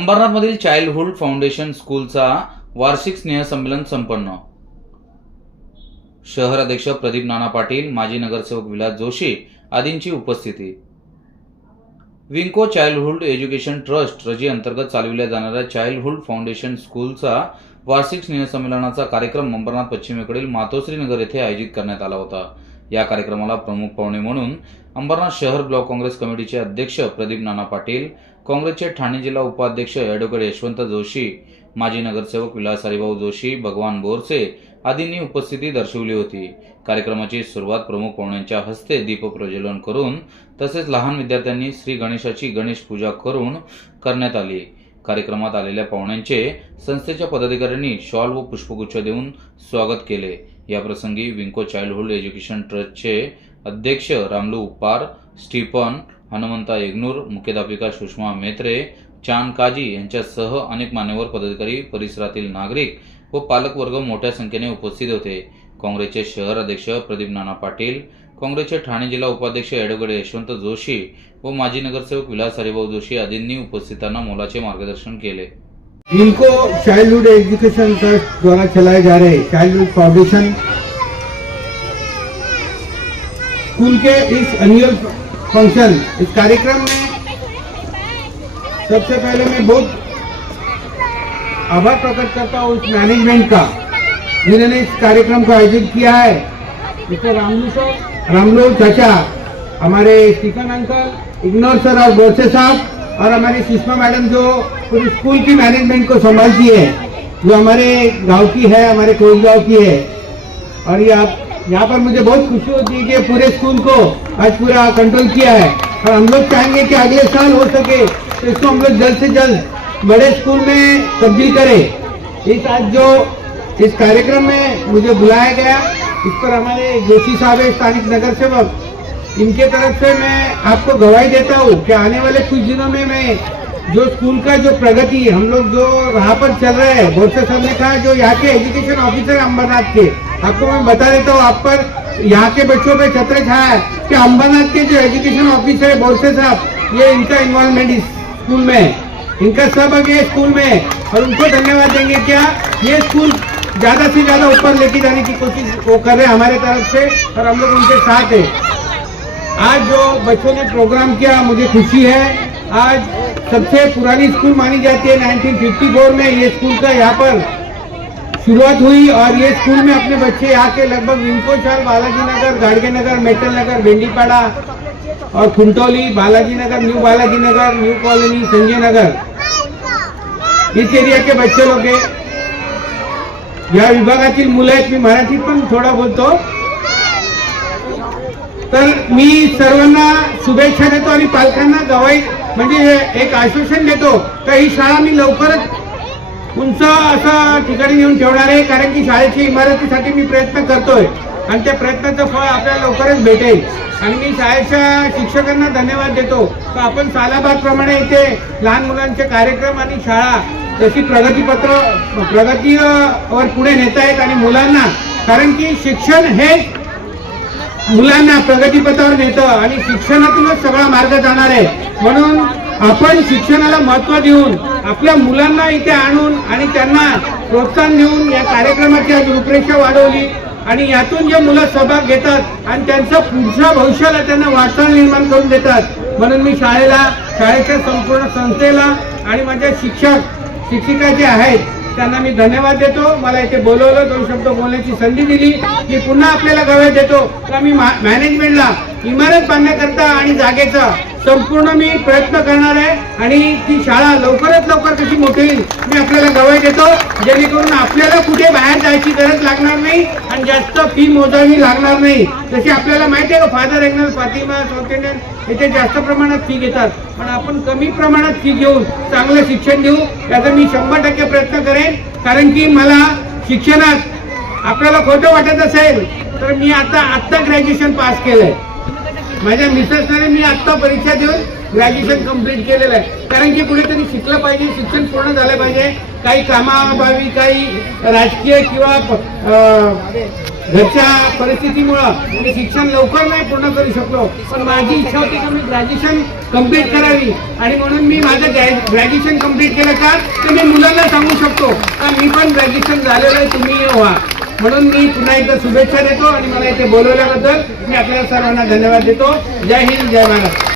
अंबरनाथमधील childhood foundation स्कूलचा वार्षिक स्नेहसंमेलन संपन्न. शहर अध्यक्ष प्रदीप नाना पाटील माजी नगरसेवक विलास जोशी आदींची उपस्थिती. विंको चाइल्डहुड एज्युकेशन ट्रस्ट रजी अंतर्गत चालविल्या जाणाऱ्या चाइल्डहुड फाउंडेशन स्कूलचा वार्षिक स्नेहसंमेलनाचा कार्यक्रम अंबरनाथ पश्चिमेकडील मातोश्री नगर येथे आयोजित करण्यात आला होता. या कार्यक्रमाला प्रमुख पाहुणे म्हणून अंबरनाथ शहर ब्लॉक काँग्रेस कमिटीचे अध्यक्ष प्रदीप नाना पाटील काँग्रेसचे ठाणे जिल्हा उपाध्यक्ष ॲडव्होकेट यशवंत जोशी माजी नगरसेवक विलास हरिभाऊ जोशी भगवान बोरसे आदींनी उपस्थिती दर्शवली होती. कार्यक्रमाची सुरुवात प्रमुख पाहुण्यांच्या हस्ते दीपप्रज्वलन करून तसेच लहान विद्यार्थ्यांनी श्री गणेशाची गणेश पूजा करून करण्यात आली. कार्यक्रमात आलेल्या पाहुण्यांचे संस्थेच्या पदाधिकाऱ्यांनी शॉल व पुष्पगुच्छ देऊन स्वागत केले. याप्रसंगी विंको चाइल्डहुड एज्युकेशन ट्रस्टचे अध्यक्ष रामलू उपार स्टीफन हनुमंता येगनूर मुख्याध्यापिका सुषमा मेत्रे चांद काजी यांच्यासह अनेक मान्यवर पदाधिकारी परिसरातील नागरिक व पालकवर्ग मोठ्या संख्येने उपस्थित होते. काँग्रेसचे शहर अध्यक्ष प्रदीप नाना पाटील काँग्रेसचे ठाणे जिल्हा उपाध्यक्ष ॲडव्होकेट यशवंत जोशी व माजी नगरसेवक विलास हरिभाऊ जोशी आदींनी उपस्थितांना मोलाचे मार्गदर्शन केले. इनको चाइल्डहुड एजुकेशन ट्रस्ट द्वारा चलाए जा रहे चाइल्डहुड फाउंडेशन स्कूल के इस एनुअल फंक्शन इस कार्यक्रम में सबसे पहले मैं बहुत आभार प्रकट करता हूँ इस मैनेजमेंट का। जिन्होंने इस कार्यक्रम को आयोजित किया है। Mister Ramlu sir. रामलू चाचा हमारे स्टीफन अंकल इग्नोर सर और बोरसे साहब और हमारी सुषमा मैडम जो पूरी स्कूल की मैनेजमेंट को संभालती है जो हमारे गाँव की है हमारे कोई गाँव की है। और ये आप यहाँ पर मुझे बहुत खुशी होती है कि पूरे स्कूल को आज पूरा कंट्रोल किया है। और हम लोग चाहेंगे कि अगले साल हो सके तो इसको हम लोग जल्द से जल्द बड़े स्कूल में तब्दील करें। इस आज जो इस कार्यक्रम में मुझे बुलाया गया। इस पर हमारे जोशी साहब है, स्थानिक नगर सेवक। इनके तरफ़ से मैं आपको गवाही देता हूँ कि आने वाले कुछ दिनों में मैं जो स्कूल का जो प्रगति, हम लोग जो राह पर चल रहे हैं बोरसे साहब ने कहा जो यहाँ के एजुकेशन ऑफिसर अंबरनाथ के। आपको मैं बता देता हूँ, आप पर यहाँ के बच्चों पे छत्र छाया है कि अंबरनाथ के जो एजुकेशन ऑफिसर है, बोरसे साहब, ये इनका इन्वॉल्वमेंट इस स्कूल में है। इनका सब है स्कूल में और उनको धन्यवाद देंगे। क्या ये स्कूल ज़्यादा से ज़्यादा ऊपर लेके जाने की कोशिश वो कर रहे हैं हमारे तरफ़ से और हम लोग उनके साथ है। आज जो बच्चों ने प्रोग्राम किया, मुझे खुशी है। आज सबसे पुरानी स्कूल मानी जाती है 1954 में। ये स्कूल का यहाँ पर शुरुआत हुई और ये स्कूल में अपने बच्चे यहाँ के लगभग विंको चाल बालाजी नगर, गाड़गे नगर, मेटल नगर भेंडीपाड़ा और Khuntoli, Balaji Nagar, new Balaji Nagar, new colony, Sanjay Nagar. इस एरिया के बच्चे लोग या विभागातील मुलं आहेत मी मराठीत पण थोडा बोलतो. तर मी सर्वांना शुभेच्छा देतो आणि पालकांना गवाई म्हणजे एक आश्वासन देतो तर ही शाळा मी लवकरच उंच असं ठिकाणी नेऊन ठेवणार आहे कारण की शाळेची इमारतीसाठी मी प्रयत्न करतोय आणि त्या प्रयत्नाचं फळ आपल्याला लवकरच भेटेल. आणि मी शाळेच्या शिक्षकांना धन्यवाद देतो. तर आपण सालाबाद प्रमाणे इथे लहान मुलांचे कार्यक्रम आणि शाळा तशी प्रगतीपत्र प्रगतीवर पुढे नेत आहेत आणि मुलांना कारण की शिक्षण हे मुलांना प्रगतीपथावर नेतं आणि शिक्षणातूनच सगळा मार्ग जाणार आहे. म्हणून आपण शिक्षणाला महत्त्व देऊन आपल्या मुलांना इथे आणून आणि त्यांना प्रोत्साहन देऊन या कार्यक्रमाची आज रूपरेषा वाढवली आणि यातून जे मुलं सहभाग घेतात आणि त्यांचं पुढच्या भविष्याला त्यांना वाटचाल निर्माण करून देतात. म्हणून मी शाळेला शाळेच्या संपूर्ण संस्थेला आणि माझ्या शिक्षक शिक्षिका जे आहेत त्यांना मी धन्यवाद देतो. मला इथे बोलवलं दोन शब्द बोलण्याची संधी दिली. की पुन्हा आपल्याला गव्या देतो. तर मी मॅनेजमेंटला इमारत बांधण्याकरता आणि जागेचं संपूर्ण मी प्रयत्न करणार आहे आणि ती शाळा लवकरात लवकर कशी मोठी होईल मी आपल्याला गवाई देतो. जेणेकरून आपल्याला कुठे बाहेर जायची गरज लागणार नाही आणि जास्त फी मोजावी लागणार नाही. जशी आपल्याला माहिती आहे का father Agnel Fatima south Indian इथे जास्त प्रमाणात फी घेतात. पण आपण कमी प्रमाणात फी घेऊन चांगलं शिक्षण देऊ याचा मी शंभर टक्के प्रयत्न करेन. कारण की मला शिक्षणात आपल्याला खोटं वाटत असेल तर मी आता आत्ता ग्रॅज्युएशन पास केलं आहे माझ्या मिसेसने मी आत्ता परीक्षा देऊन ग्रॅज्युएशन कंप्लीट केलेलं आहे. कारण की कुठेतरी शिकलं पाहिजे शिक्षण पूर्ण झालं पाहिजे. काही कामाभावी काही राजकीय किंवा घरच्या परिस्थितीमुळं मी शिक्षण लवकर नाही पूर्ण करू शकलो. पण माझी इच्छा होती की मी ग्रॅज्युएशन कंप्लीट करावी. आणि म्हणून मी माझं ग्रॅज्युएशन कंप्लीट केलं का? तर मी मुलांना सांगू शकतो. का मी पण ग्रॅज्युएशन झालेलं आहे तुम्ही व्हा. म्हणून मी पुन्हा एकदा शुभेच्छा देतो आणि मला इथे बोलवल्याबद्दल मी आपल्या सर्वांना धन्यवाद देतो. जय हिंद जय महाराष्ट्र